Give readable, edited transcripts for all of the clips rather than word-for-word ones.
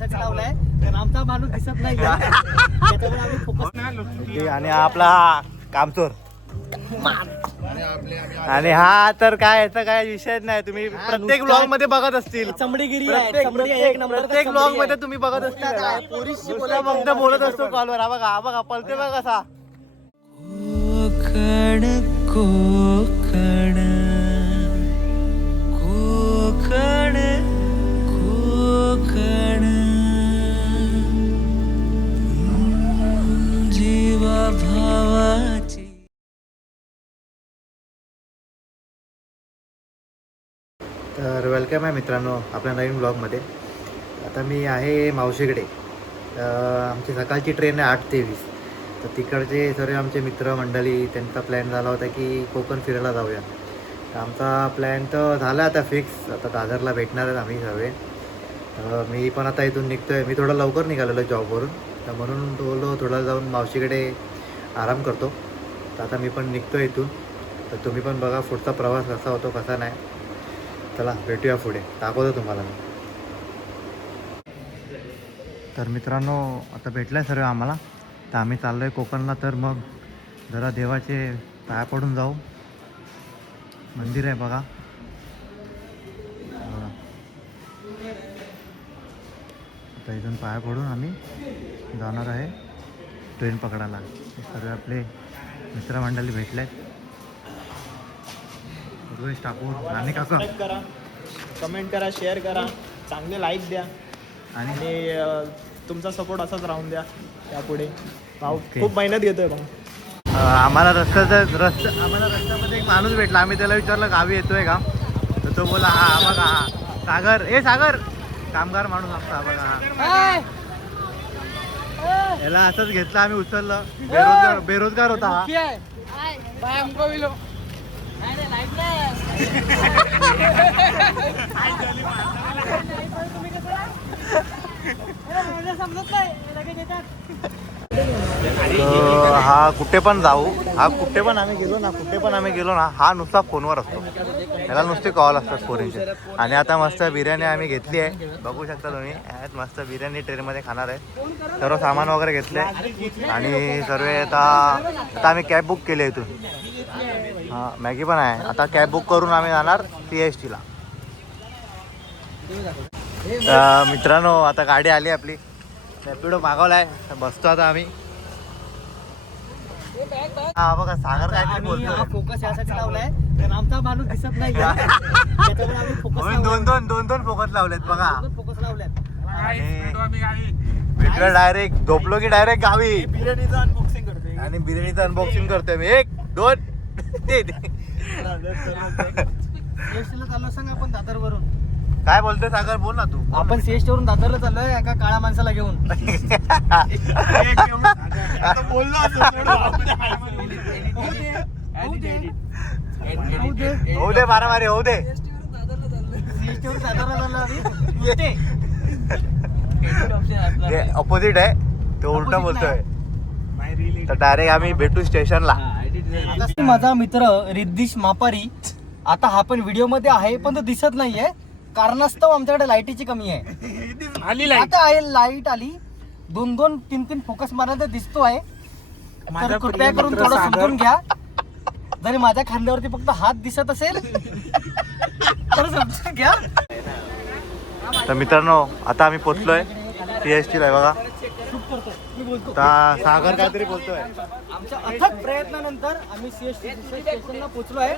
यासाठी लावलाय तर आमचा माणूस दिसत नाही त्याच्यामुळे आम्ही फोकस. आणि आपला कामचोर आणि हा तर काय याचा काय विषयच नाही. तुम्ही प्रत्येक ब्लॉग मध्ये बघत असतील, चमडीगिरी आहे, चमडी एक नंबर प्रत्येक ब्लॉग मध्ये तुम्ही बघत असतील. पोरीशी फक्त बोलत असतो कॉलवर. हा बघा पलते बघा कसा. कोकण कोकण कोकण कोकण जीवा भावाची. तर वेलकम आहे मित्रांनो आपल्या नवीन ब्लॉगमध्ये. आता मी आहे मावशीकडे. आमची सकाळची ट्रेन आहे 8 ते 20. तर तिकडचे सर्व आमचे मित्रमंडळी त्यांचा प्लॅन झाला होता की कोकण फिरायला जाऊया. तर आमचा प्लॅन तर झाला आता फिक्स. आता दादरला भेटणार आहेत आम्ही सर्व. मी पण आता इथून निघतो आहे. मी थोडं लवकर निघालेलो जॉबवरून, तर म्हणून बोललो थोडं जाऊन मावशीकडे आराम करतो. तर आता मी पण निघतो आहे इथून. तर तुम्ही पण बघा पुढचा प्रवास कसा होतो कसा नाही. चला भेटूया पुढे, दाखवतो तुम्हाला मी. तर मित्रांनो आता भेटलं आहे सर्व आम्हाला. तर आम्ही चाललो आहे कोकणला. तर मग जरा देवाचे पाया पडून जाऊ. मंदिर आहे बघा. आता इथून पाया पडून आम्ही जाणार आहे ट्रेन पकडायला. सर्व आपले मित्रमंडळी भेटले आहेत. रोहित ठाकूर आणि काका. करा, कमेंट करा, शेअर करा, चांगले लाईक द्या आणि तुमचा सपोर्ट असाच राहून द्या यापुढे. भाऊ खूप मेहनत घेतोय भाऊ. आम्हाला रस्त्यामध्ये एक माणूस भेटला. आम्ही त्याला विचारलं गावी येतोय का, तर तो बोला हा बघा हा सागर. सागर कामगार माणूस आमचा बघा. याला असंच घेतलं आम्ही, उचललं. बेरोजगार होता हा. हा कुठे पण जाऊ, हा कुठे पण आम्ही गेलो ना हा नुसता फोनवर असतो. त्याला नुसते कॉल असतात फोनचे. आणि आता मस्त बिर्याणी आम्ही घेतली आहे, बघू शकता तुम्ही. मस्त बिर्याणी ट्रेनमध्ये खाणार आहे. सर्व सामान वगैरे घेतले आणि सर्व आता आम्ही कॅब बुक केली आहे इथून. हां मॅगी पण आहे. आता कॅब बुक करून आम्ही जाणार CST ला. मित्रांनो आता गाडी आली आपली. रॅपिडो मागवला आहे, बसतो आता आम्ही. हा बघा सागर काहीतरी बोलतोय. फोकस यासाठी लावलाय तर आमचा माणूस दिसत नाही त्याच्यामुळे आम्ही फोकस दोन फोकस लावलेत बघा. फोकस लावल्यात. मित्र डायरेक्ट झोपलो की डायरेक्ट गावी. बिर्याणीचं अनबॉक्सिंग करतोय आणि बिर्याणीचं अनबॉक्सिंग करतोय मी. 1 2 सीएसटीला चाललो सांग आपण दादरवरून. काय बोलतोय सागर, बोल ना तू. आपण सीएसटी वरून दादरला चाललोय एका काळ्या माणसाला घेऊन. होऊ दे मारामारी होऊ दे. सीएसटी वरून दादरला चाललो. ऑपोजिट आहे तो, उलटा बोलतोय. तर डायरेक्ट आम्ही भेटू स्टेशनला. माझा मित्र रिद्धिश मापारी. आता हा पण व्हिडिओ मध्ये आहे पण तो दिसत नाहीये, कारणास्तव आमच्याकडे लाईटीची कमी आहे. आता आहे लाईट आली. 2 3 फोकस मारायला दिसतो आहे. तर कृपया करून थोडं समजून घ्या. जरी माझ्या खांद्यावरती फक्त हात दिसत असेल तर समजून घ्या. तर मित्रांनो आता आम्ही पोचलोय CST ला बघा. सागर काहीतरी बोलतोय. आमच्या अथक प्रयत्नानंतर आम्ही सीएसटी स्टेशनला पोहोचलो आहे.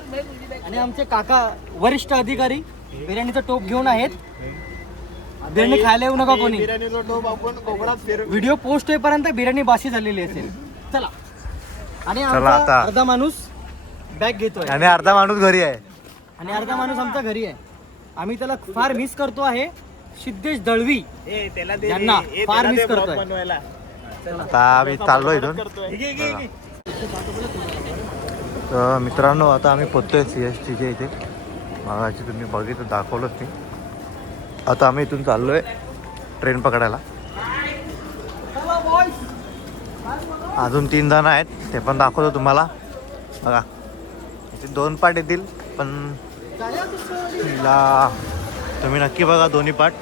आणि आमचे काका वरिष्ठ अधिकारी बिर्याणीचा टोप घेऊन आहेत. बिर्याणी खायला येऊ नका कोणी. बिर्याणीचा टोप आपण कोकणात व्हिडिओ पोस्ट होईपर्यंत बिर्याणी बाशी झालेली असेल. चला. आणि आमचा अर्धा माणूस बॅग घेतोय आणि अर्धा माणूस घरी आहे. आणि अर्धा माणूस आमचा घरी आहे. आम्ही त्याला फार मिस करतो आहे. सिद्धेश दळवी यांना फार मिस करतोय. आता आम्ही चाललो इथून. तर मित्रांनो आता आम्ही पोचतोय CSTच्या इथे. मागाची तुम्ही बघितलं दाखवलंच नाही. आता आम्ही इथून चाललोय ट्रेन पकडायला. अजून 3 जण आहेत, ते पण दाखवतो तुम्हाला. बघा इथे 2 पार्ट येतील, पण तिला तुम्ही नक्की बघा दोन्ही पार्ट.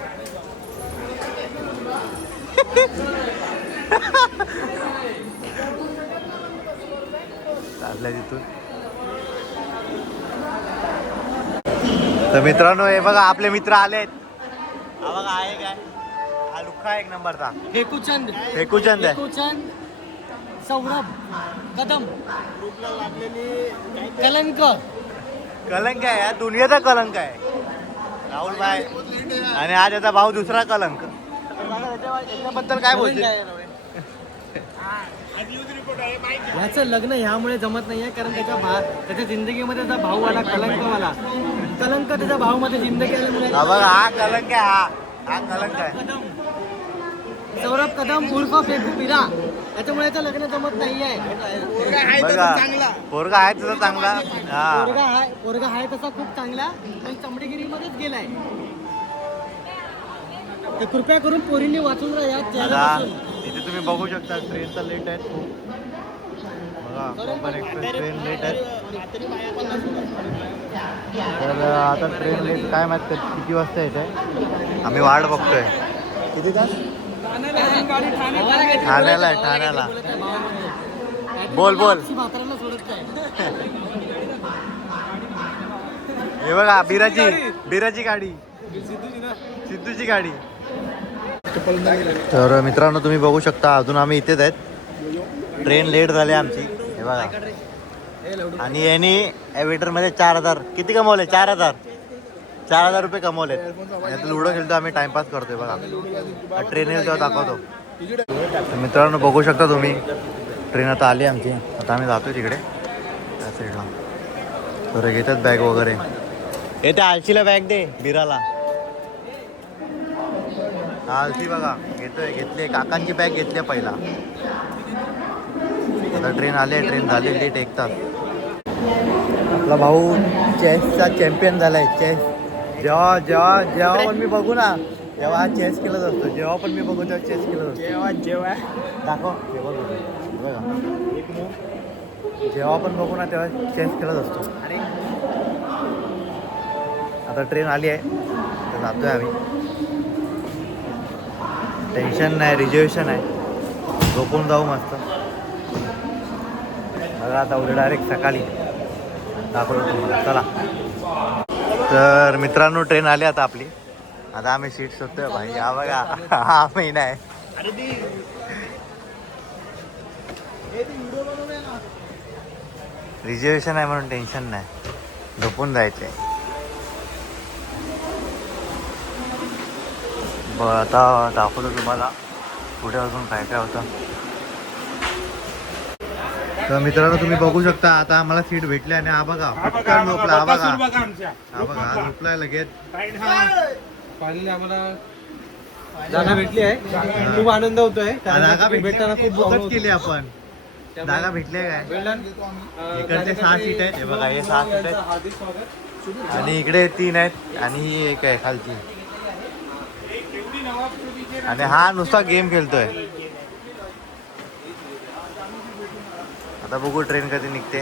चाललंय तिथून. तर मित्रांनो हे बघा आपले मित्र आलेत. हा बघा आहे काय, हा लुक्का एक नंबरचा फेकूचंद फेकूचंद आहे. सौरभ कदम कलंक कलंक आहे, या दुनियेचा कलंक आहे राहुल भाई. आणि आज याचा भाऊ दुसरा कलंक. त्याच्याबद्दल काय बोलते? याचं लग्न ह्यामुळे जमत नाहीये कारण त्याच्या जिंदगीमध्ये त्याचा भाऊ आला कलंकवाला. कलंक त्याच्या भाऊमध्ये जिंदगी आल्यामुळे हा बघा हा कलंक आहे, हा कलंक आहे. सौरभ कदम उर्फ फेकू पिरा, त्याच्यामुळे याचं लग्न जमत नाहीये. बघा पोरगा आहे तुझा चांगला. हा पोरगा आहे तसा खूप चांगला पण चमडगिरीमध्येच गेलाय. तर कृपया करून पोरींनी वाचून राहा या आता चेहऱ्यापासून. इथे तुम्ही बघू शकता ट्रेन तर लेट आहे खूप. बघा कोकण एक्सप्रेस ट्रेन लेट आहे. तर आता ट्रेन लेट काय माहित किती वाजता येते, आम्ही वाट बघतोय. किती तास? ठाण्याला आहे, ठाण्याला. बोल बोल. म्हाताऱ्यांना सोडत नाही. हे बघा बिराची गाडी, सिद्धूची गाडी. तर मित्रांनो तुम्ही बघू शकता अजून आम्ही इथेच आहेत. ट्रेन लेट झाली आमची हे बघा. आणि यांनी या वेटरमध्ये 4,000 किती कमवले? 4,000 रुपये कमवले. लुडो खेळतो आम्ही, टाइमपास करतोय बघा. ट्रेन येईल तेव्हा दाखवतो. तर मित्रांनो बघू शकता तुम्ही ट्रेन आता आली आमची. आता आम्ही जातोय तिकडे त्या साईडला. तर घेतात बॅग वगैरे. येते आळशीला बॅग दे बिराला. आळशी बघा घेतली काकांची बॅग घेतली पहिला. आता ट्रेन आली, ट्रेन झाली लेट 1 तास. आपला भाऊ चेसचा चॅम्पियन झालाय. चेस जेव्हा पण मी बघू ना तेव्हा हा चेस केलाच असतो. जेव्हा पण मी बघू तेव्हा चेस केलं असतो. जेव्हा दाखव बघा जेव्हा पण बघू ना तेव्हा चेस केलाच असतो. आता ट्रेन आली आहे तर जातोय आम्ही. टेन्शन नाही, रिझर्वेशन आहे, झोपून जाऊ मस्त. बघा आता उद्या डायरेक्ट सकाळी दाखवतो तुम्हाला. चला तर मित्रांनो ट्रेन आली आता आपली. आता आम्ही सीट शोधतोय भाई. हा बघा हा महिना आहे. रिझर्वेशन आहे म्हणून टेन्शन नाही, झोपून जायचंय. बरं आता दाखवतो तुम्हाला पुढे अजून काय काय होतं. तर मित्रांनो तुम्ही बघू शकता आता आम्हाला सीट भेटली. आणि हा बघा पटकन झोपला. हा बघा हा झोपलाय लगेच. आम्हाला जागा भेटली आहे, खूप आनंद होतोय. जागा भेटताना खूप फुकट केली आपण. जागा भेटली काय? इकडचे 6 सीट आहेत. हे बघा हे 6 सीट आहेत आणि इकडे 3 आहेत आणि ही 1 आहे खालची. आणि हा नुसता गेम खेळतोय. आता बघू ट्रेन कधी निघते.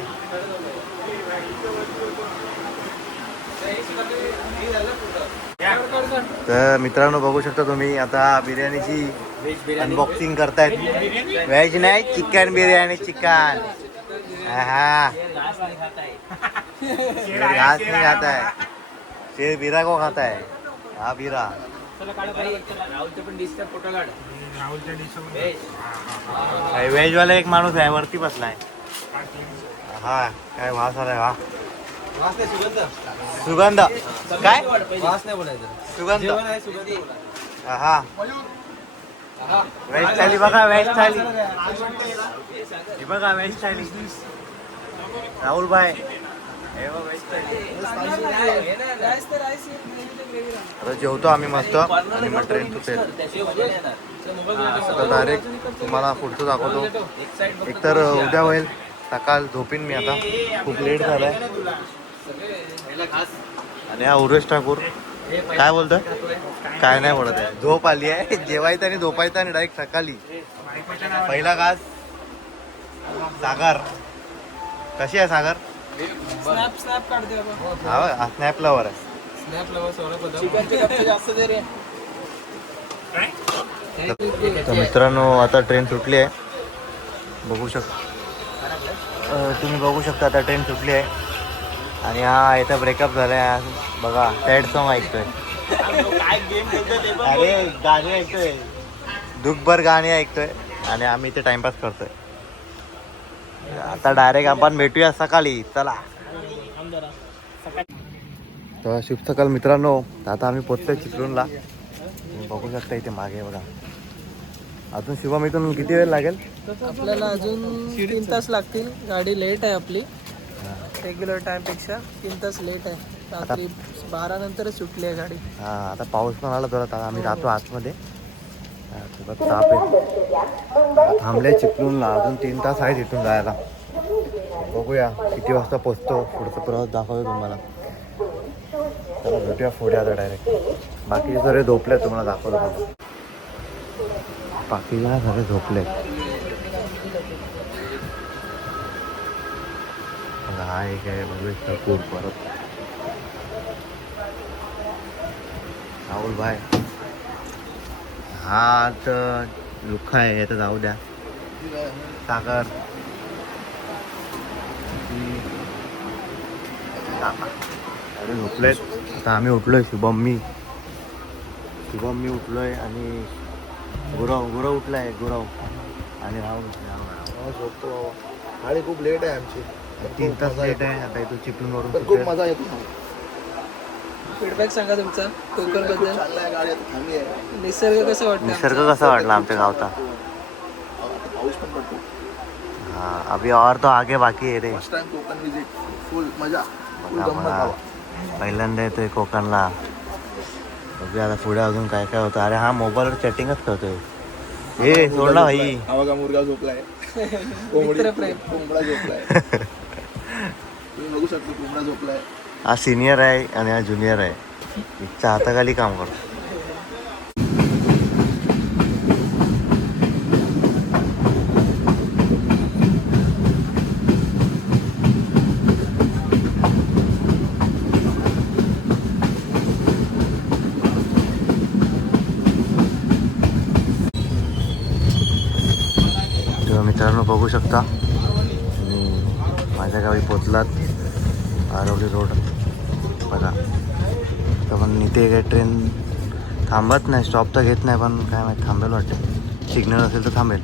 तर मित्रांनो बघू शकता तुम्ही आता बिर्याणीची अनबॉक्सिंग करतायत. व्हेज नाही, चिकन बिर्याणी. चिकन घास नहीं खाता है, शेर बिरा को खाता है. हा बिरा व्हेज वाला एक माणूस आहे वरती बसलाय. हा काय वास आलाय. हा सुगंध काय वास नाही बोलायचं, सुगंध. हा व्हेज थाली बघा, व्हेज थाली हे बघा, व्हेज थाली राहुल भाई. आता जेवतो आम्ही मस्त आणि मग ट्रेन सुटेल. आता डायरेक्ट तुम्हाला पुढचं दाखवतो. एकतर उद्या होईल सकाळ, झोपीन मी आता, खूप लेट झालाय. आणि हा उरेश ठाकूर काय बोलतोय? काय नाही बोलत आहे, झोप आली आहे. जेवायचं आणि झोपायचं आणि डायरेक्ट सकाळी. पहिला घास सागर. कशी आहे सागर? स्नॅप काढते हा स्नॅप लवर आहे. Snap lover. चिकनचे कप्पे जास्त दे रे. तर मित्रांनो आता ट्रेन सुटली आहे, बघू तुम्ही बघू शकता आता ट्रेन सुटली आहे. आणि हा इथं ब्रेकअप झाला आहे बघा, सॅड सॉन्ग ऐकतोय. अरे गाणी ऐकतोय, दुखभर गाणी ऐकतोय आणि आम्ही इथे टाइमपास करतोय. आता डायरेक्ट आपण भेटूया सकाळी, चला. तर शुभ सकाळ मित्रांनो, आता आम्ही पोचतोय चिपळूणला. तुम्ही बघू शकता इथे मागे बघा. अजून शुभम इथून किती वेळ लागेल? आपल्याला अजून 3 तास लागतील. गाडी लेट आहे आपली, रेग्युलर टाइमपेक्षा 3 तास लेट आहे. रात्री 12 नंतरच सुटली आहे गाडी. हा, आता पाऊस पण आला जोरात. आम्ही राहतो आतमध्ये, ताप आहे. थांबले चिपळूणला, अजून 3 तास आहेत इथून जायला. बघूया किती वाजता पोचतो, पुढचा प्रवास दाखवतो तुम्हाला. तर भेटूया पुढे आता डायरेक्ट. बाकीचे सगळे झोपले, तुम्हाला दाखवतो. बाकीचे सगळे झोपले. हा एक आहे बघू पूर परत. राहुल भाई हा तर लुख्खा आहे, तर जाऊ द्या. सागर अरे झोपलेत. आता आम्ही उठलोय, शुभम मी उठलोय आणि गुरव उठलाय, गुरव आणि राहुल झोपतो. गाडी खूप लेट आहे आमची, 3 तास लेट आहे. आता इथून चिपळूणवरून पण खूप मजा येतो. फीडबॅक सांगा तुमचा कोकण बद्दल. चाललाय गाडी आता थांबली आहे. निसर्ग कसं वाटतं? निसर्ग कसा वाटला आमच्या गावचा? पाऊस पण पडतो. हाँ अभी और तो आगे बाकी आहे रे. First time Konkan visit, full मजा, फुल बघा गंमत मला बाबा. पहिल्यांदा येतोय कोकणला. बघूया आता पुढे अजून काय काय होतं. अरे हा मोबाईलवर चॅटिंगच करतोय. ए सोड ना भाई. हा बघा मुर्गा झोपलाय, मित्रप्रेम. कोंबडा झोपलाय. तुम्ही बघू शकता कोंबडा झोपलाय. हा सिनियर आहे आणि हा ज्युनियर आहे. इच्छा हाताखाली काम करतो. मित्रांनो बघू शकता, मी माझ्या गावी पोचलात. आरवली रोड बघा. तर पण इथे काही ट्रेन थांबत नाही, स्टॉप तर घेत नाही, पण काय माहिती थांबेल वाटते. सिग्नल असेल तर थांबेल.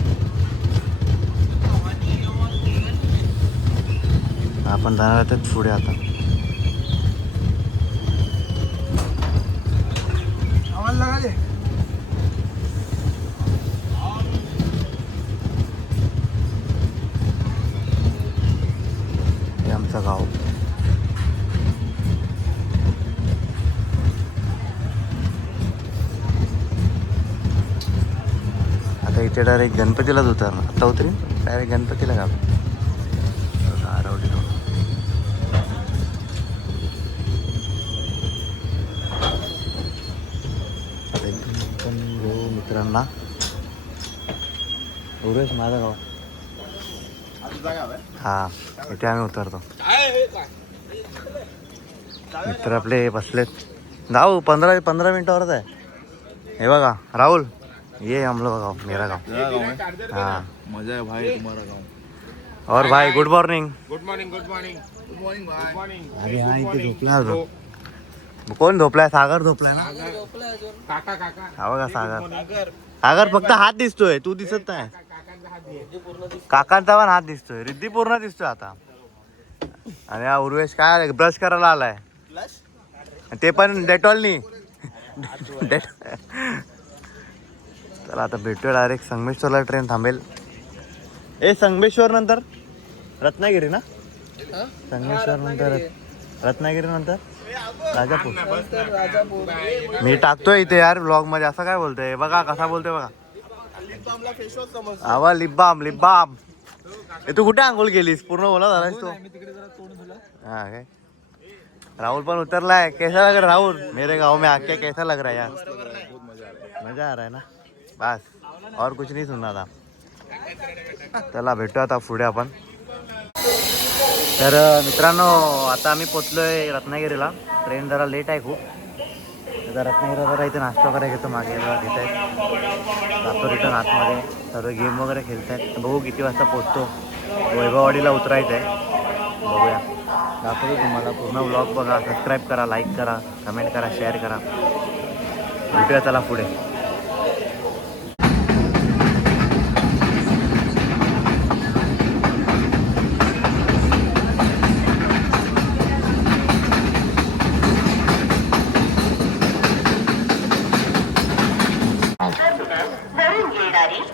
आपण जाणार आहोत पुढे आता. आवाज लगाले. हे आमचं गाव. आता इथे डायरेक्ट गणपतीलाच उतरणार. आता उतरी डायरेक्ट गणपतीला गाव. आरवली रोड. आता इथून आपण घेऊ मित्रांना. उरेश माझं गाव. हा इथे आम्ही उतरतो. मित्र आपले बसलेत. जाऊ 15 मिनिटावरच आहे. हे बघा राहुल, ये हम लोग गाँव, मेरा गाँव. हाँ मजा है भाई तुम्हारा गाँव. और भाई गुड मॉर्निंग. गुड मॉर्निंग भाई. अरे हा इथे झोपला अजून. कोण झोपलाय? सागर झोपलाय ना. हा बघा सागर फक्त हात दिसतोय, तू दिसत नाही. काकांचा पण हात दिसतोय, रिद्धी पूर्ण दिसतोय आता. आणि हा उर्वेश काय ब्रश करायला आलाय, ते पण डेटॉलनी. चला आता भेटूया डायरेक्ट. संगमेश्वरला ट्रेन थांबेल. संगमेश्वर नंतर रत्नागिरी ना. संगमेश्वर नंतर रत्नागिरी नंतर राजापूर. मी टाकतोय इथे यार ब्लॉग मध्ये. असं काय बोलतोय बघा, कसा बोलतोय बघा. आवा लिब्बाम. तू कुठे आंघोळ केलीस? पूर्ण बोला झालास तू. हा काय राहुल पण उतरलाय. कैसा लग रहा राहुल? मेरे गाँव में आके कैसा लग रहा है यार? मजा आ रहा है ना. बस और कुछ नहीं सुनना था. चला भेटू आता पुढे आपण. तर मित्रांनो आता आम्ही पोचलोय रत्नागिरीला. ट्रेन जरा लेट आहे खूप. आता रत्नागिरीला जरा इथे नाश्ता वगैरे घेतो. मागे घेत आहेत. जातो रिटर्न आतमध्ये. सर्व गेम वगैरे खेळत आहेत. बघू किती वाजता पोचतो. वैभववाडीला उतरायचं आहे. बघूया, दाखवतो तुम्हाला. पूर्ण व्लॉग बघा, सबस्क्राईब करा, लाईक करा, कमेंट करा, शेअर करा. भेटूया चला पुढे.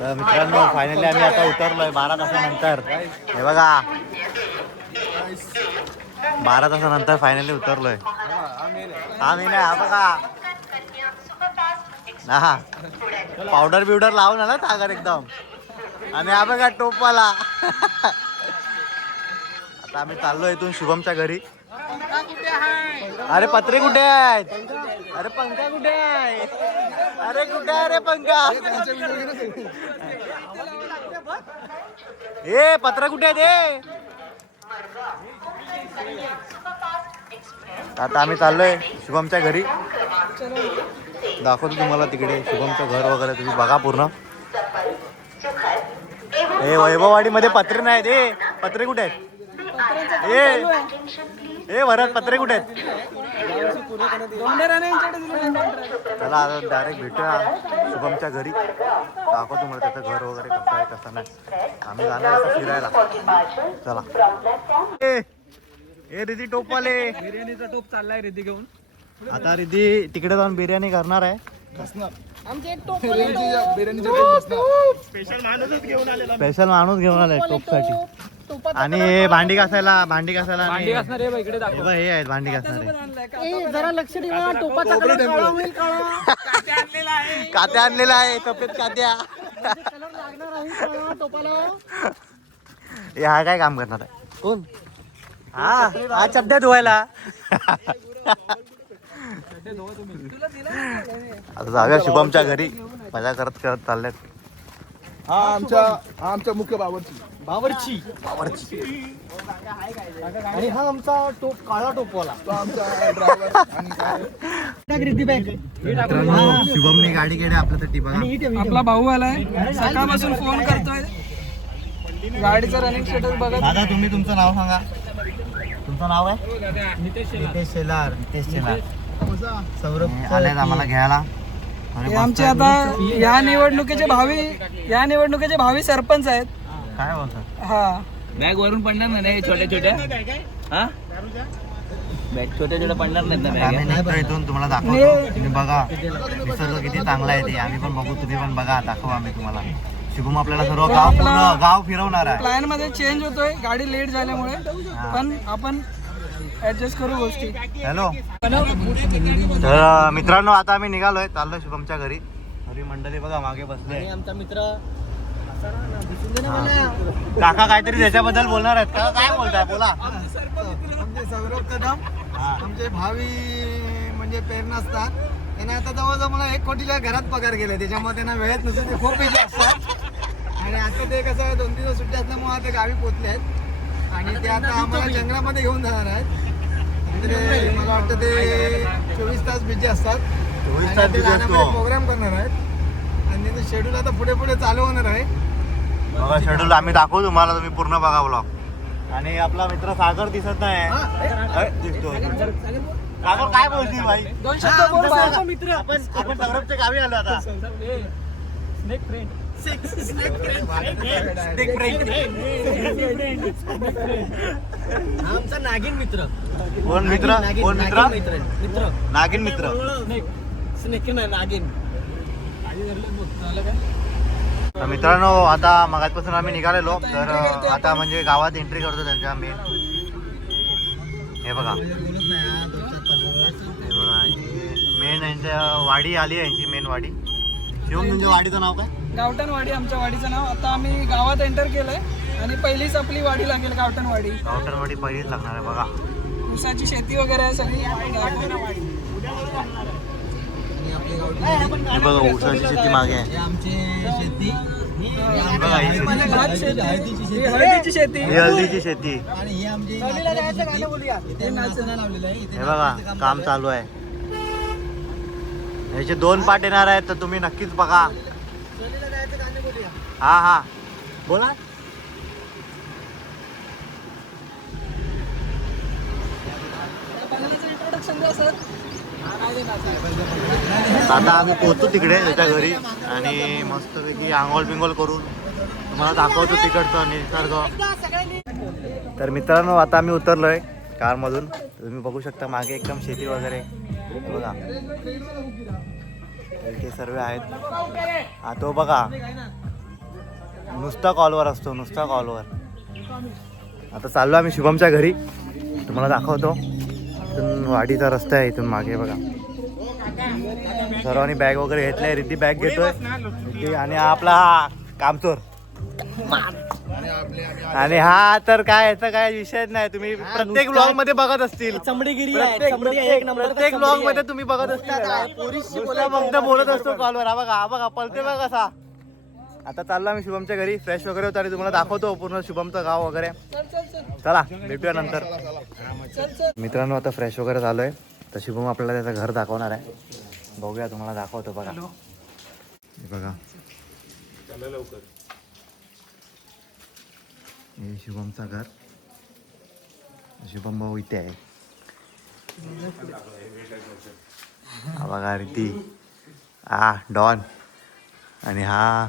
तर मित्रांनो फायनली आम्ही आता उतरलोय 12 तासानंतर. हे बघा 12 तासानंतर फायनली उतरलोय. आम्ही नाही, हा बघा हा पावडर बिवडर लावून आला सागर एकदम. आणि हा बघा टोपवाला. आता आम्ही चाललो इथून शुभमच्या घरी. अरे पत्रे कुठे आहेत? अरे पंखा कुठे आहे? अरे कुठे आहे रे पंखा? ए पत्र कुठे आहे ते? आता आम्ही चाललोय शुभमच्या घरी. दाखवतो तुम्हाला तिकडे शुभमचं घर वगैरे. तुम्ही बघा पूर्ण. ए वैभववाडी मध्ये पत्रे नाहीत. ए पत्रे कुठे आहेत? ए वरात पत्रे कुठे आहेत? चला आता डायरेक्ट भेटूया शुभमच्या घरी. दाखवतो तुम्हाला त्याचं घर वगैरे कसं आहे कसं नाही. आम्ही जाणार आता फिरायला. चला. ए रिधी टोपवाले. बिर्याणीचा टोप चाललाय रिद्धी घेऊन. आता रिधी तिकडे जाऊन बिर्याणी करणार आहे. स्पेशल माणूस घेऊन आलाय टोपसाठी. आणि हे भांडी घासायला भांडी घासणार आहे इकडे दाखव. हे आहेत भांडी घासणारे. जरा लक्ष ठेवा, टोपाचा कलर काळा होईल. कात्या आणलेला आहे, सफेद कात्या. कलर लागणार आहे काळा टोपाला. हे हा काय काम करणार आहे? कोण? हा चड्ड्या धुवायला. आता जाऊया शुभमच्या घरी. मजा करत करत चालल्यात. हा आमचा मुख्य बावरची. आणि हा आमचा टोप काळा टोपवाला. तो आमचा ड्रायव्हर. आणि काय मित्रांनो शुभमने गाडी केली आपल्यासाठी. बघा आपला भाऊ आलाय, सकाळपासून फोन करतोय. गाडीचं रनिंग स्टेटस बघा. दादा तुम्ही तुमचं नाव सांगा. तुमचं नाव आहे? नितेश शेलार. सौरभ आले आम्हाला घ्यायला. हे आमचे आता या निवडणुकीचे भावी सरपंच आहेत. काय बोलतात? हा बॅग वरून पडणार नाही छोट्या छोट्या. हा बॅग छोट्या छोट्या पडणार नाहीत ना आम्ही बॅग. निघतो इथून. तुम्हाला दाखवतो. तुम्ही बघा निसर्ग किती चांगला आहे ते. आम्ही पण बघू, तुम्ही पण बघा. दाखवू आम्ही तुम्हाला. शुभम आपल्याला सर्व गाव फिरवणार आहे. प्लॅन मध्ये चेंज होतोय गाडी लेट झाल्यामुळे, पण आपण ऍडजस्ट करू गोष्टी. हॅलो. तर मित्रांनो आता आम्ही निघालोय, चाललोय शुभमच्या घरी. घरी मंडळी बघा मागे बसले. आमचा मित्र काका काहीतरी त्याच्याबद्दल बोलणार आहेत का? काय बोलताय? बोला. आमचे सौरभ कदम आमचे भावी म्हणजे प्रेरणा असतात. त्यांना आता जवळजवळ मला 1 कोटीच्या घरात पगार गेले. त्याच्यामुळे त्यांना वेळेत नसतं, ते खूप बिझी असतात. आणि आता ते कसं 2-3 दिवस सुट्टी असल्यामुळे आता गावी पोचले आहेत. आणि ते आता आम्हाला जंगलामध्ये घेऊन जाणार आहेत. म्हणजे मला वाटतं ते 24 तास बिझी असतात. 24 तास busy असतो. प्रोग्राम करणार आहेत. आणि त्यांचं शेड्यूल आता पुढे पुढे चालू होणार आहे. बघा शेड्यूल आम्ही दाखवू तुम्हाला. तुम्ही पूर्ण बघा ब्लॉग. आणि आपला मित्र सागर दिसत नाही. दिसतो सागर. काय बोलते भाई? 2 शब्द बोल भाऊ. मित्र आपण सौरभच्या गावी आलो आता. आमचा नागिन मित्र. कोण मित्र? कोण मित्र? मित्र नागिन मित्र. स्नेक नाही, नागिन. तर मित्रांनो आता मगाचपासून आम्ही निघालेलो. तर आता म्हणजे गावात एंट्री करतो त्यांच्या मेन. हे बघा मेन यांच्या वाडी आली आहे. यांची मेन वाडी. शिवम तुमच्या वाडीचं नाव काय? गावठणवाडी आमच्या वाडीचं नाव. आता आम्ही गावात एंटर केलंय आणि पहिलीच आपली वाडी लागेल गावठणवाडी. गावठणवाडी पहिलीच लागणार आहे. बघा ऊसाची शेती वगैरे आहे सगळी. हे बघा ऊसाची शेती मागे आहे. आमची शेती हे बघा ही शेती. भात शेती, ही हळदीची शेती. ही हळदीची शेती. आणि ही आमची इथे नाचणं लावलेलं आहे. इथे हे बघा काम चालू आहे. याचे 2 पार्ट येणार आहेत तर तुम्ही नक्कीच बघा. हा हा बोला. इंट्रोडक्शन द्या सर. आता आम्ही पोहोचतो तिकडे त्याच्या घरी आणि मस्तपैकी आंघोळ बिंगोळ करून तुम्हाला दाखवतो तिकडचं निसर्ग. तर मित्रांनो आता आम्ही उतरलोय कारमधून. तुम्ही बघू शकता मागे एकदम शेती वगैरे हे बघा, ते सर्व आहेत. हा तो बघा नुसता कॉलवर असतो, नुसता कॉलवर. आता चाललो आम्ही शुभमच्या घरी, तुम्हाला दाखवतो. इथून वाडीचा रस्ता आहे, इथून मागे बघा. सर्वांनी बॅग वगैरे घेतलाय. रिद्धी बॅग घेतोय रिद्धी, आणि हा आपला हा कामचोर. आणि हा तर काय याचा काय विषयच नाही. तुम्ही प्रत्येक ब्लॉग मध्ये बघत असतील, चमडीगिरी आहे, चमडी एक नंबर. प्रत्येक ब्लॉग मध्ये तुम्ही बघत असतील फक्त बोलत असतो कॉलवर. हा बघा, हा बघा पलते बघा कसा. आता चाललो आम्ही शुभमच्या घरी, फ्रेश वगैरे होतो आणि तुम्हाला दाखवतो पूर्ण शुभमचं गाव वगैरे. चला भेटूया नंतर. मित्रांनो आता फ्रेश वगैरे झालोय, तर शुभम आपल्याला त्याचं घर दाखवणार आहे. बघूया, तुम्हाला दाखवतो बघा. बघा हे शुभमचं घर. शुभम भाऊ इथे आहे. हा बघा रिद्धी, हा डॉन, आणि हा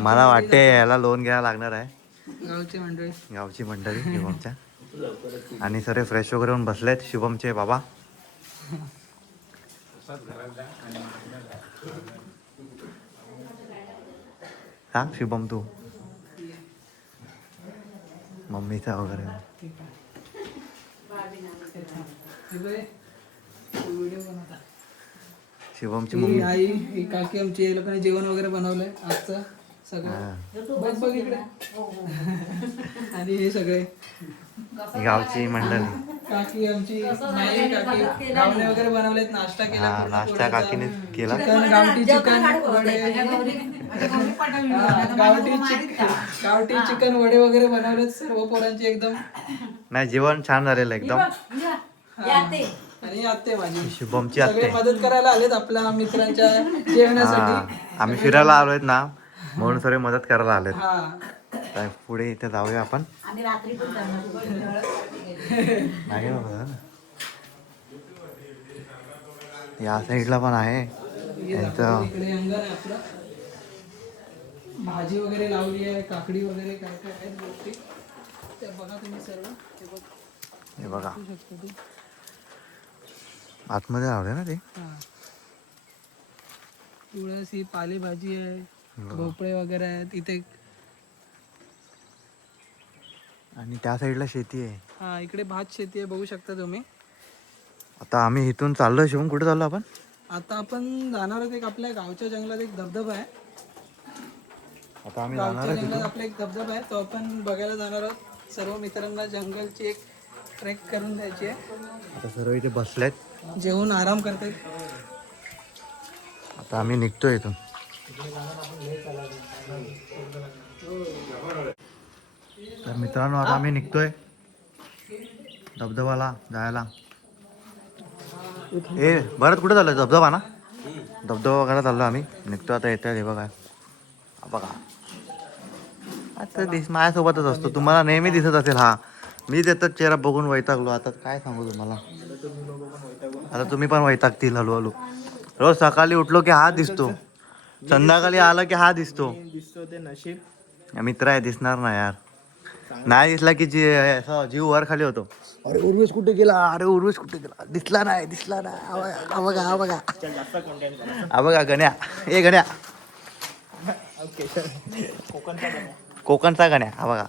मला वाटते याला लोन घ्यायला लागणार आहे. गावची मंडळी शुभमच्या. आणि सगळे फ्रेश वगैरे होऊन बसलेत शुभमचे बाबा. हा शुभम तू मम्मीचा वगैरे. शुभमची मम्मी आई ही काकी आमची, या लोकांनी जेवण वगैरे बनवलंय आजचं सगळं. बघ बघ इकडे. आणि हे सगळे गावची मंडळी. काकी आमची माई काकी गावणे वगैरे बनवलेत, नाश्ता केला. हा नाश्ता काकीने केला. चिकन, गावठी चिकन वडे, गावठी चिकन वडे वगैरे बनवलेत सर्व पोरांची एकदम. नाही जेवण छान झालेलं एकदम. आणि आत्ते माझी शुभमची सगळे आत्ते. मदत करायला आलेत आपल्या मित्रांच्या जेवणासाठी. हा आम्ही फिरायला आलोय ना, म्हणून सर्व मदत करायला आलेत. हा तर पुढे इथे जाऊया आपण. मागे बघा ना. या साईडला पण आहे यांचं. इकडे अंगण आहे आपलं. भाजी वगैरे लावली आहे, काकडी वगैरे काय काय आहेत गोष्टी त्या बघा तुम्ही सर्व. हे बघा आतमध्ये लावले ना ते. तुळस ही पालेभाजी आहे, भोपळे वगैरे आहेत इथे. आणि त्या साईडला शेती आहे. हा इकडे भात शेती आहे, बघू शकता तुम्ही. आता आम्ही इथून चाललोय. शिवून कुठे चाललो आपण? आता आपण जाणार आहोत एक आपल्या गावच्या जंगलात एक धबधबा आहे. आता आम्ही जाणार गावच्या आहे जंगलात तिथून. आपला एक धबधबा आहे, तो आपण बघायला जाणार आहोत. सर्व मित्रांना जंगलची एक ट्रेक करून द्यायची आहे. आता सर्व इथे बसलेत, जेवून आराम करतात. आता आम्ही निघतोय इथून. तर मित्रांनो आता आम्ही निघतोय धबधबाला जायला. ए भरत कुठे चाललोय? धबधबा ना, धबधबा बघायला चाललो आम्ही. निघतो आता. येत हे बघा, बघा आता माझ्यासोबतच असतो, तुम्हाला नेहमी दिसत असेल. हा मी त्याचा चेहरा बघून वैतागलो. आता काय सांगू तुम्हाला, आता तुम्ही पण वैतागतील हळूहळू. रोज सकाळी उठलो की हा दिसतो, संध्याकाळी आलं की हा दिसतो. ते नशीब. मित्र आहे, दिसणार ना यार. नाही दिसला की जीव वर खाली होतो. अरे उर्वेश कुठे गेला, अरे उर्वेश कुठे गेला, दिसला नाही, दिसला नाही. हा बघा, हा बघा, हा बघा गण्या. ए गण्या, कोकणचा गण्या. हा बघा.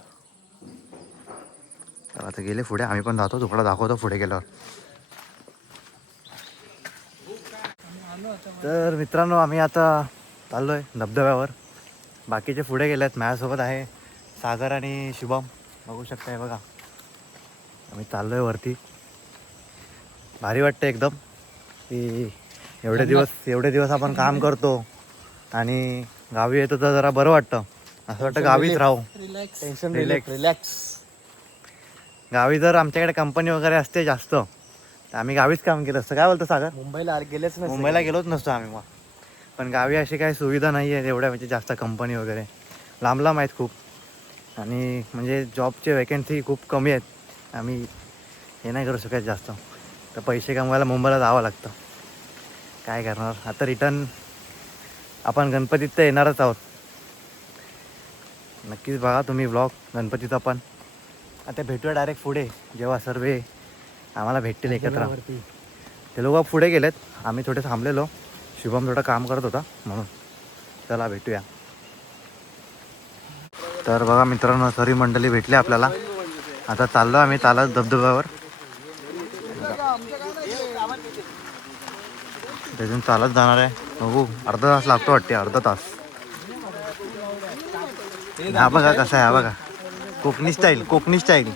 तर आता गेले पुढे, आम्ही पण जातो. तुकडा दाखवतो पुढे गेल्यावर. तर मित्रांनो आम्ही आता चाललोय धबधब्यावर. बाकीचे पुढे गेलेत. माझ्यासोबत आहे सागर आणि शुभम, बघू शकताय बघा. आम्ही चाललोय वरती. भारी वाटतं एकदम की एवढे दिवस आपण काम करतो आणि गावी येतो तर जरा बरं वाटतं. असं वाटतं गावीच राहू. रिलॅक्स. गावी जर आमच्याकडे कंपनी वगैरे असते जास्त तर आम्ही गावीच काम केलं असतं. काय बोलतो सागर? मुंबईला गेलेच नाही. मुंबईला गेलोच नसतो आम्ही. मग पण गावी अशी काही सुविधा नाही आहे एवढ्या म्हणजे जास्त कंपनी वगैरे लांब लांब आहेत खूप. आणि म्हणजे जॉबचे वॅकन्सी खूप कमी आहेत. आम्ही हे नाही करू शकत जास्त, तर पैसे कमवायला मुंबईला जावं लागतं. काय करणार आता. रिटर्न आपण गणपतीत तर येणारच आहोत. नक्कीच बघा तुम्ही व्लॉग गणपतीचा पण. आता भेटूया डायरेक्ट पुढे जेव्हा सर्व आम्हाला भेटतील एकत्र. ते लोक पुढे गेलेत, आम्ही थोडे थांबलेलो. शुभम थोडं काम करत होता म्हणून. चला भेटूया. तर बघा मित्रांनो सर्व मंडळी भेटली आपल्याला. आता चाललो आम्ही चालत धबधब्यावर. त्यातून चालत जाणार आहे. बघू अर्धा तास लागतो वाटते, अर्धा तास. हा बघा कसा आहे, हा बघा कोकणी स्टाईल. कोकणी स्टाईल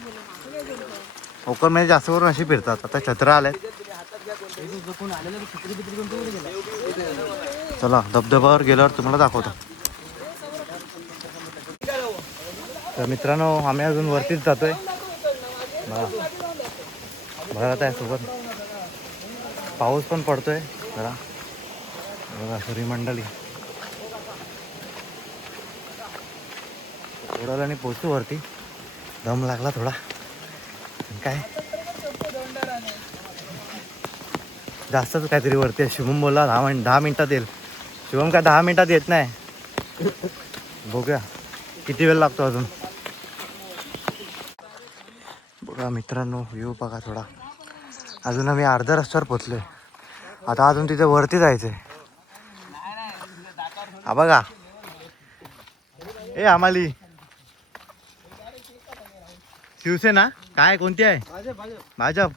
कोकणमध्ये जास्त करून अशी फिरतात. आता छत्र आल्यात. चला धबधब्यावर गेल्यावर तुम्हाला दाखवतो. तर मित्रांनो आम्ही अजून वरतीच जातोय. बघा भरत आहे सोबत. पाऊस पण पडतोय जरा. बघा सूर्य मंडळी. थोडा आणि पोचू वरती. दम लागला थोडा. काय जास्तच काहीतरी वरती आहे. शुभम बोलला 10 मिनिटात येईल. शुभम काय 10 मिनिटात येत नाही. बघूया किती वेळ लागतो अजून. बघा मित्रांनो व्ह्यू बघा थोडा. अजून आम्ही अर्ध्या रस्त्यावर पोचलोय. आता अजून तिथे वरती जायचंय. हा बघा ए आम्हाली शिवसेना काय कोणती आहे? भाजप.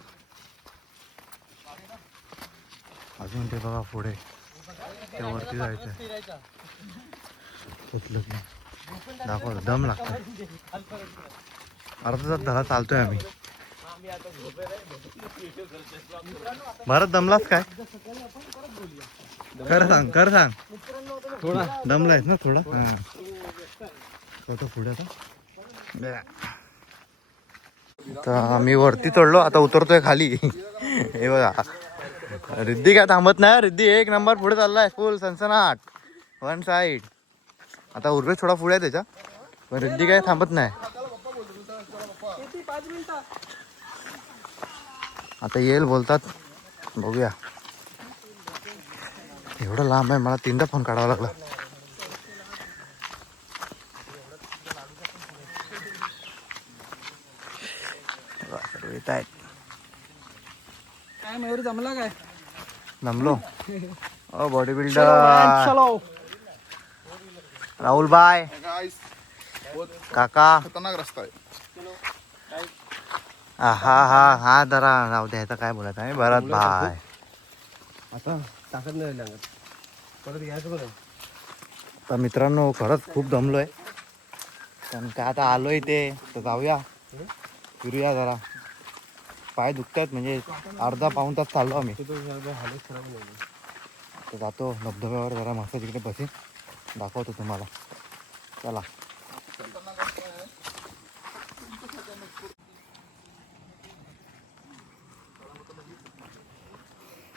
अजून ते बघा पुढे त्या वरती जायचंय. पोचलो की दाखव. दम लागतोय. अर्धा तास झाला चालतोय आम्ही. भारत दमलाच काय? खरं सांग, खरं सांग. थोडा दमलायस ना थोडा. पुढे आता आम्ही वरती चढलो. आता उतरतोय खाली. हे बघा रिद्धी काय थांबत नाही. रिद्धी एक नंबर पुढे चाललाय. फुल सनसनाट वन साईड. आता उर्वेश थोडा पुढे आहे त्याच्या, पण रिद्धी काय थांबत नाही. आता येईल बोलतात. बघूया. एवढं लांब आहे मला 3दा फोन काढावा लागला. येत आहेत. काय मयूर जमला काय? जमलो. बॉडी बिल्डर राहुल बाय काका. खतरनाक रस्ता आहे. हा हा हा जरा राहू द्यायचं. काय बोलत आहे भरत भाय. आता ताकद नाही लागत. परत घ्यायचं बरं. तर मित्रांनो खरंच खूप दमलोय. पण काय आता आलोय ते तर जाऊया फिरूया जरा. पाय दुखतात म्हणजे अर्धा पाऊण तास चाललो आम्ही. तर जातो धबधब्यावर जरा मस्त तिकडे बसेन. दाखवतो तुम्हाला. चला.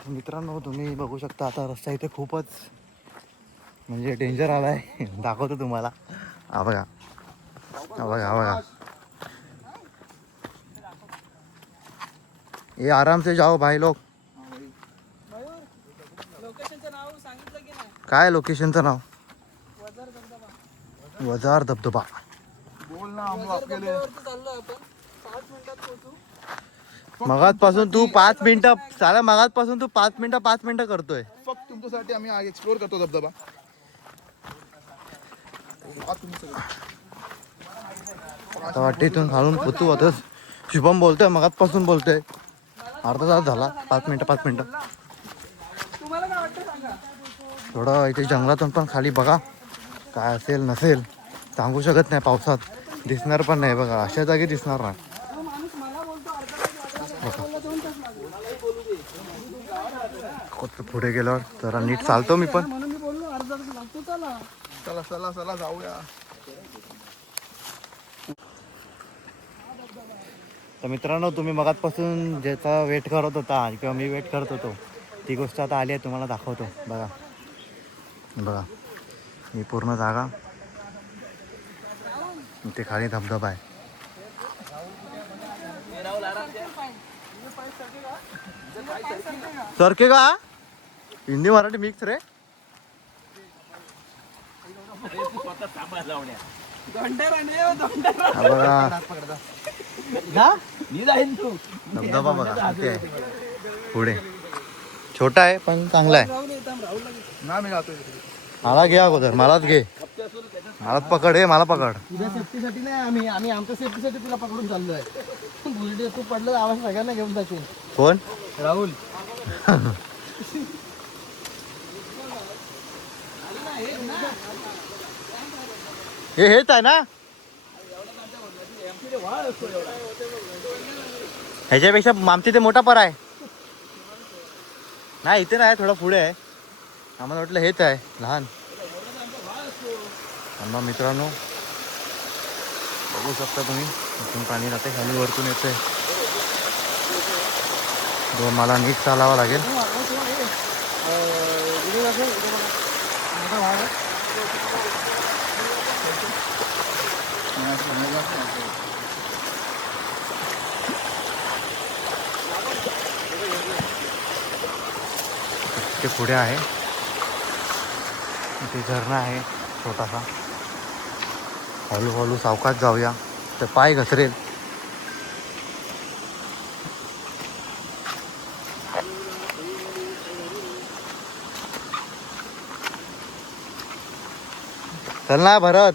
मित्रांनो तुम्ही बघू शकता आता रस्ता इथे खूपच म्हणजे डेंजर आलाय. दाखवतो तुम्हाला. हा बघा हा बघा हा बघा. ये आराम से जाओ भाई लोग. लोकेशनचं नाव सांगितलं की नाही? काय लोकेशनचं नाव? वजार धबधबा. बोल ना हम लोग अकेले. चाललो आपण 5 मिनिटात पोहोचू. मगाचपासून तू 5 मिनिटं साला मगाचपासून तू 5 मिनिटं करतोय. फक्त तुमच्यासाठी आम्ही आज एक्सप्लोर करतो धबधबा. आता वाटते इथून खालून पोचू. आता शुभम बोलतोय मगाचपासून बोलतोय. अर्धा तास झाला. 5 मिनिटं. तुम्हाला काय वाटतं सांगा. थोडं इथे जंगलातून पण खाली बघा काय असेल नसेल सांगू शकत नाही. पावसात दिसणार पण नाही. बघा अशा जागी दिसणार नाही. पुढे गेल्यावर जरा नीट चालतो मी पण. म्हणून मी बोललो अर्धा तास लागतो. चला चला चला चला जाऊया. तर मित्रांनो तुम्ही मगाचपासून ज्याचा वेट करत होता किंवा मी वेट करत होतो ती गोष्ट आता आली आहे. तुम्हाला दाखवतो बघा. बघा ही पूर्ण जागा, इथे खाली धबधबा आहे. सरके का हिंदी मराठी मिक्स रे. हा बघा धबधबा बघा इथे आहे. पुढे छोटा आहे पण चांगला आहे. ना मी जातो मला घे अगोदर, मलाच घे, मलाच पकड. हे मला पकड. तुझ्या सेफ्टीसाठी नाही, आम्ही आमच्या सेफ्टीसाठी तुला पकडून चाललोय. तू पडलं आवाज सगळ्यांना घेऊन जाशील. कोण? राहुल. हेच आहे ना. ह्याच्यापेक्षा आमच्या इथे मोठा पर आहे. नाही इथे नाही, थोडा पुढे आहे. आम्हाला वाटलं हेच आहे लहान. आम्हा मित्रांनो बघू शकता तुम्ही, इथून पाणी राहते खाली वरतून येते. मला नीट चालावं लागेल. ते पुढे आहे, इथे झरणा आहे छोटासा. हळूहळू सावकाश जाऊया, तर पाय घसरेल. चल ना भरत.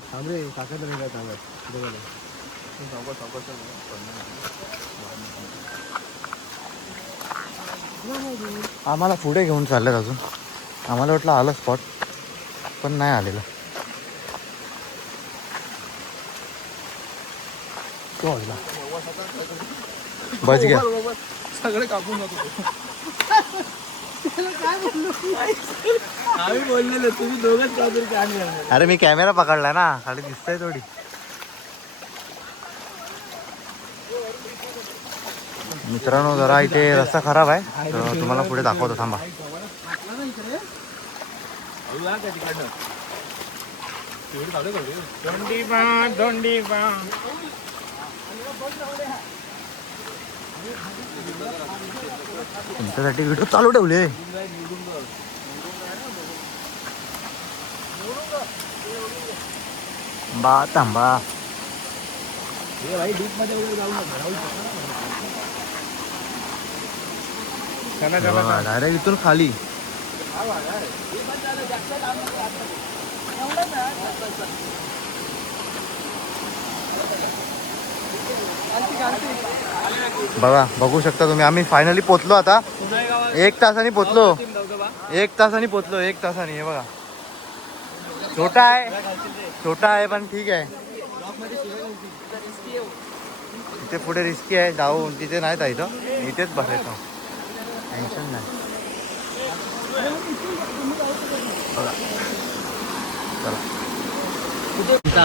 आम्हाला पुढे घेऊन चाललेत अजून. आम्हाला वाटलं आलं स्पॉट, पण नाही आलेलं. बच घ्या. सगळे कापून जातो. आम्ही बोललेलो तुम्ही दोघंच काहीतरी काढले. अरे मी कॅमेरा पकडला ना, खाली दिसतंय थोडी. मित्रांनो जरा इथे रस्ता खराब आहे, तर तुम्हाला पुढे दाखवतो, थांबा. तुमच्यासाठी व्हिडिओ चालू ठेवले. बा थांबा. डायरेक्ट इथून खाली. बघा बघू शकता तुम्ही, आम्ही फायनली पोचलो. आता 1 तासाने पोचलो. 1 तासाने पोचलो. 1 तासाने. हे बघा छोटा आहे पण ठीक आहे. तिथे पुढे रिस्की आहे, जाऊन तिथे नाही जायचं, इथेच बसायचं, टेन्शन नाही.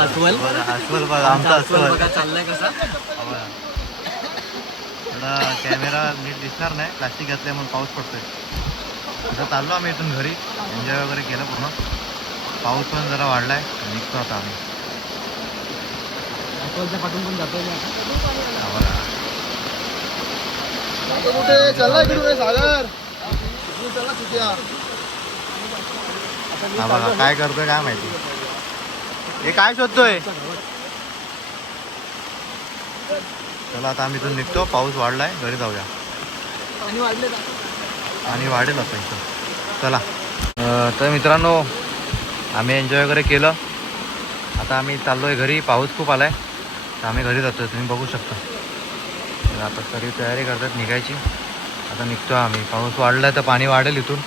अस्वल अस्वल बघा, आमचा अस्वल चाललाय कसा. थोडा कॅमेरा नीट दिसणार नाही, प्लास्टिक घातल्या म्हणून पाऊस पडतोय. आता चाललो आम्ही इथून घरी. एन्जॉय वगैरे केलं पूर्ण. पाऊस पण जरा वाढलाय, निघतो आता आम्ही. पाठून पण जातोय. कुठे चाललाय कुठे सागर? चला चुक्या. हा बघा काय करतोय काय माहिती. हे काय शोधतोय. चला आता आम्ही इथून निघतो. पाऊस वाढलाय, घरी जाऊया. आणि वाढेल आता इथं. चला तर मित्रांनो आम्ही एन्जॉय वगैरे केलं. आता आम्ही चाललोय घरी. पाऊस खूप आलाय, तर आम्ही घरी जातोय. तुम्ही बघू शकता. तर आता सगळी तयारी करतात निघायची. आता निघतो आम्ही. पाऊस वाढलाय तर पाणी वाढेल इथून,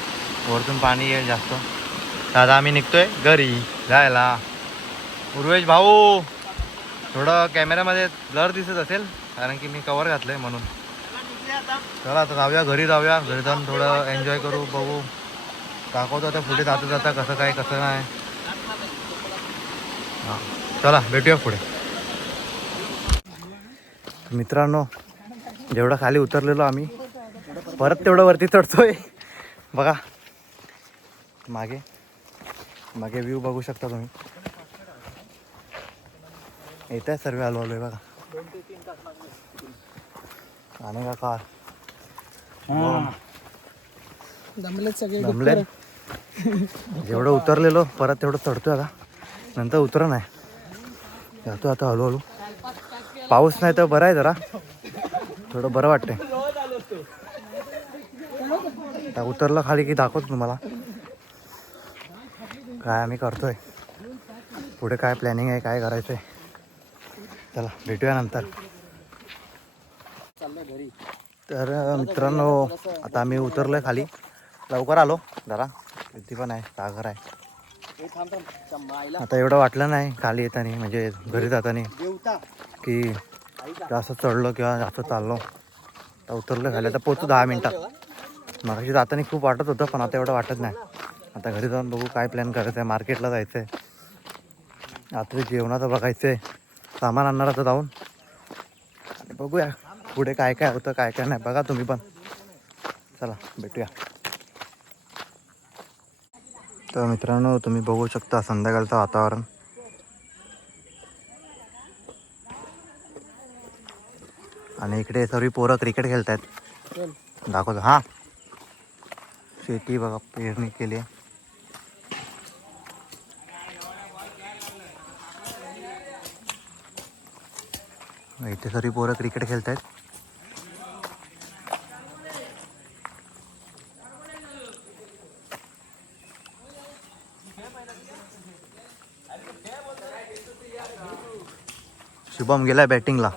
वरतून पाणी येईल जास्त. तर आता आम्ही निघतोय घरी जायला. उर्वेश भाऊ, थोडं कॅमेऱ्यामध्ये ब्लर दिसत असेल कारण की मी कवर घातलंय म्हणून. चला आता जाऊया घरी. जाऊया घरी जाऊन थोडं एन्जॉय करू, बघू, दाखवतो आता पुढे जाता जाता कसं काय कसं नाही. हां चला भेटूया पुढे. मित्रांनो जेवढं खाली उतरलेलो आम्ही, परत तेवढं वरती चढतोय. बघा मागे मागे व्ह्यू बघू शकता तुम्ही. येत आहे सर्व आलो आलोय बघा. आणि का कार दमलेत सगळे. जमले. जेवढं उतरलेलो परत तेवढं चढतोय आता, नंतर उतरा नाही. जातो आता हळूहळू. पाऊस नाही तर बरं आहे, जरा थोडं बरं वाटतंय. आता उतरलं खाली की दाखवतो तुम्हाला काय आम्ही करतोय, पुढे काय प्लॅनिंग आहे, काय करायचंय. चला भेटूया नंतर. तर मित्रांनो आता आम्ही उतरलोय खाली. लवकर आलो जरा, किती पण आहे सागर आहे. आता एवढं वाटलं नाही खाली येताना, म्हणजे घरी जाताना की जास्त चढलो किंवा जास्त चाललो. आता उतरलो खाली. आता पोचू 10 मिनिटात. मगाशी जाताना खूप वाटत होतं, पण आता एवढं वाटत नाही. आता घरी जाऊन बघू काय प्लॅन करायचं आहे. मार्केटला जायचं आहे, रात्री जेवणाचं बघायचं आहे, सामान आणणार आता जाऊन. आणि बघूया पुढे काय काय होतं काय काय नाही. बघा तुम्ही पण. चला भेटूया. तर मित्रांनो तुम्ही बघू शकता संध्याकाळचं वातावरण. आणि इकडे सर्व पोरं क्रिकेट खेळत आहेत. दाखवतो. हां शेती बघा पेरणी केली आहे. इथे सर्व पोरं क्रिकेट खेळत आहेत. शुभम गेलाय बॅटिंगला.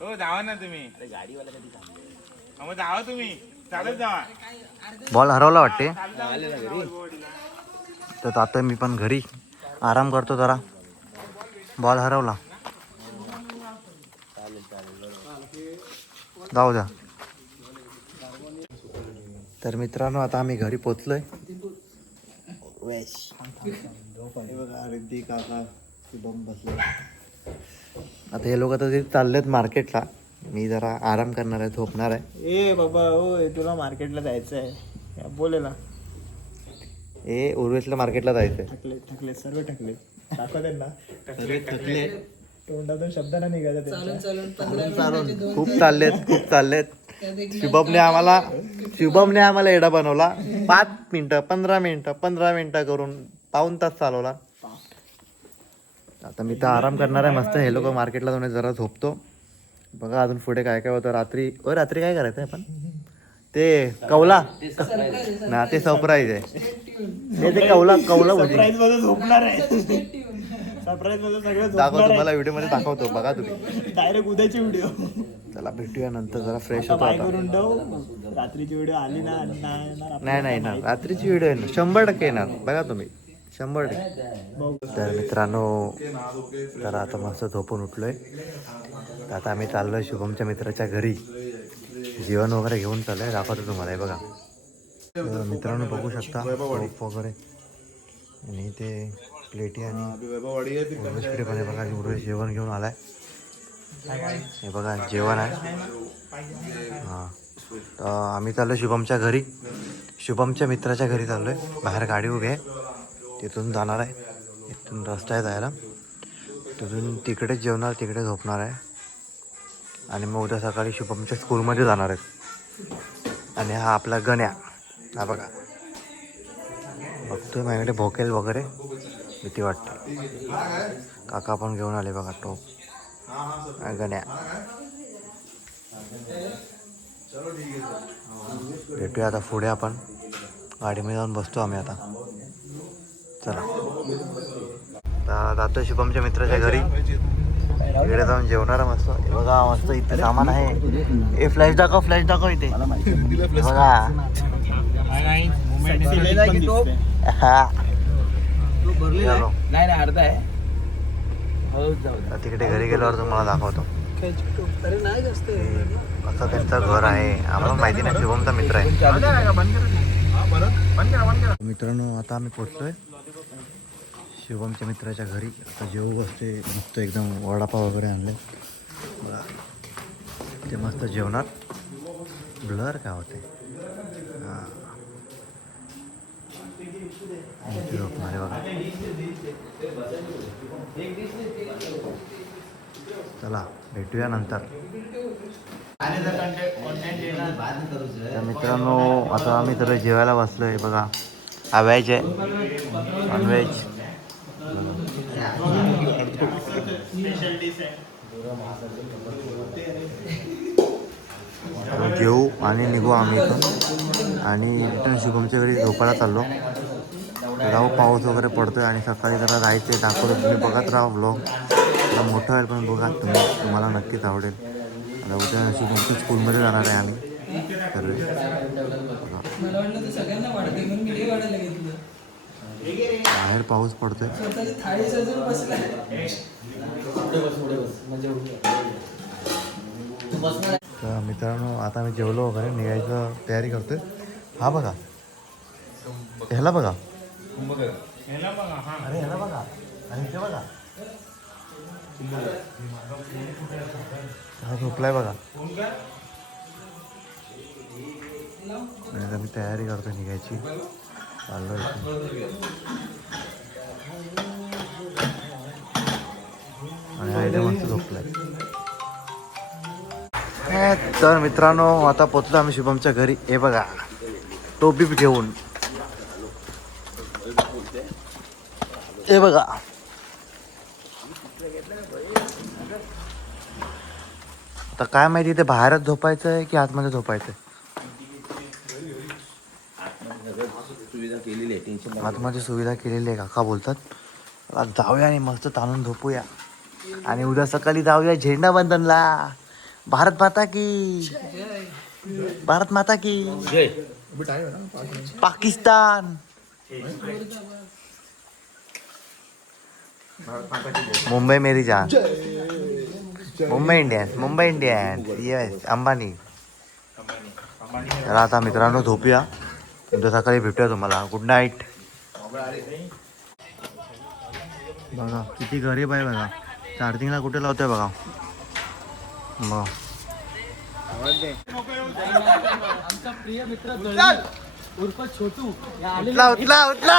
हो जावा ना तुम्ही, गाडीवाला कधी मग जावा तुम्ही, चालत जावा. बॉल हरवला वाटते, तर जातोय मी पण घरी. आराम करतो जरा, बॉल हरवला. जाऊ द्या. तर मित्रांनो आता आम्ही घरी पोचलोय. बघा रिद्धी काका शुभम बसले. आता हे लोक आता ते चाललेत मार्केटला. मी जरा आराम करणार आहे, झोपणार आहे. ए बाबा हो, तुला मार्केटला जायचं आहे बोले ना. ए उर्वेशला मार्केटला जायचंय. थकले थकले सर्व थकले. दाखव त्यांना थकले. तोंडातून शब्द ना निघायचा. चालून खूप चाललेत. शुभमने आम्हाला एडा बनवला. 5 मिनिटं 15 मिनिटं करून पाऊण तास चालवला. आता मी तर आराम करणार आहे मस्त. हे लोक मार्केटला जाऊन जरा झोपतो. बघा अजून पुढे काय काय होतं. रात्री काय करायचं आहे आपण, ते कौला ना, ते सरप्राईज आहे. ते कौला झोपणार आहे. दाखवतो तुम्हाला व्हिडिओ मध्ये दाखवतो. बघा तुम्ही डायरेक्ट उद्याची व्हिडिओ. चला भेटूया नंतर. जरा फ्रेश होतो आता. रात्रीची व्हिडिओ आली ना. नाही येणार रात्रीची व्हिडिओ येणार, 100% येणार. बघा तुम्ही 100%. तर मित्रांनो जरा आता मस्त झोपून उठलोय. तर आता आम्ही चाललोय शुभमच्या मित्राच्या घरी. जेवण वगैरे घेऊन चाललोय, दाखवतो तुम्हाला. हे बघा मित्रांनो बघू शकता सोप वगैरे, आणि ते प्लेटी आणि उर्वेशकडे पण. हे बघा उर्वेश जेवण घेऊन आलाय. हे बघा जेवण आहे. हां तर आम्ही चाललो शुभमच्या घरी. शुभमच्या मित्राच्या घरी चाललो आहे. बाहेर गाडी उभी आहे, तिथून जाणार आहे. इथून रस्ता आहे जायला. तिथून तिकडेच जेवणार, तिकडे झोपणार आहे. आणि मग उद्या सकाळी शुभमच्या स्कूलमध्ये जाणार आहे. आणि हा आपला गण्या. हा बघा बघतोय माझ्याकडे भोकेल वगैरे, भीती वाटते. काका पण घेऊन आले बघा टोप. गण्या भेटूया आता पुढे. आपण गाडीमध्ये जाऊन बसतो आम्ही आता. चला आता जातो शुभमच्या मित्राच्या घरी. तिकडे जाऊन जेवणार मस्त. बघा मस्त इथे सामान आहे. ए फ्लॅश दाखव इथे. बघा नाही अर्धा आहे. हो जाऊ. तिकडे घरी गेल्यावर तुम्हाला दाखवतो असं त्यांचं घर आहे. आम्हाला माहिती नाही, शुभमचा मित्र आहे. मित्रांनो आता आम्ही पोचलोय शुभमच्या मित्राच्या घरी. आता जेवू बसते मस्त एकदम. वडापाव वगैरे आणले. ते मस्त जेवणार. ब्लर काय होते झोपणारे बघा. चला भेटूया नंतर. तर मित्रांनो आता आम्ही तर जेवायला बसलो आहे बघा. हा व्हेज आहे, नॉनव्हेज. घेऊ आणि निघू आम्ही इथून आणि रिटर्न शुभमच्या घरी झोपायला चाललो. जाऊ, पाऊस वगैरे पडतोय आणि सकाळी जरा जायचं दाखवतो. तुम्ही बघत राहा ब्लॉग. जरा मोठं आहे पण बघा तुम्हाला नक्कीच आवडेल. आता उद्या शुभमच्या स्कूलमध्ये जाणार आहे आम्ही सर्व. मला वाटलं तर सगळ्यांना वाढते म्हणून मी वाढायला घेतलं. बाहेर पाऊस पडतोय. स्वतःची थाळी सजून बसलाय. तर मित्रांनो आता मी जेवलो वगैरे निघायचं तयारी करतोय. हा बघा, ह्याला बघा, अरे ह्याला बघा आणि इथे बघा, हा झोपलाय बघा. आणि आता मी तयारी करतोय निघायची. चाललो आणि हा इथे मस्त झोपलाय. तर मित्रांनो आता पोचलो आम्ही शुभमच्या घरी. हे बघा टोपी घेऊन. हे बघा आता काय माहिती ते बाहेरच झोपायचं आहे की आतमध्ये झोपायचं आहे. आतमध्ये सुविधा केलेली आहे काका बोलतात. जाऊया आणि मस्त ताणून झोपूया आणि उद्या सकाळी जाऊया झेंडा बंधनला. भारत माता की, भारत माता की, पाकिस्तान, मुंबई मेरी जान, Mumbai Indians, Mumbai Indians, yes Ambani. तर आता मित्रांनो झोपूया, उद्या सकाळी भेटूया तुम्हाला. Good night. बघा किती गरीब आहे बघा. चार्जिंगला कुठे लावतोय बघा. बघा आमचा प्रिय मित्र उर्फ छोटू उठला उठला उठला.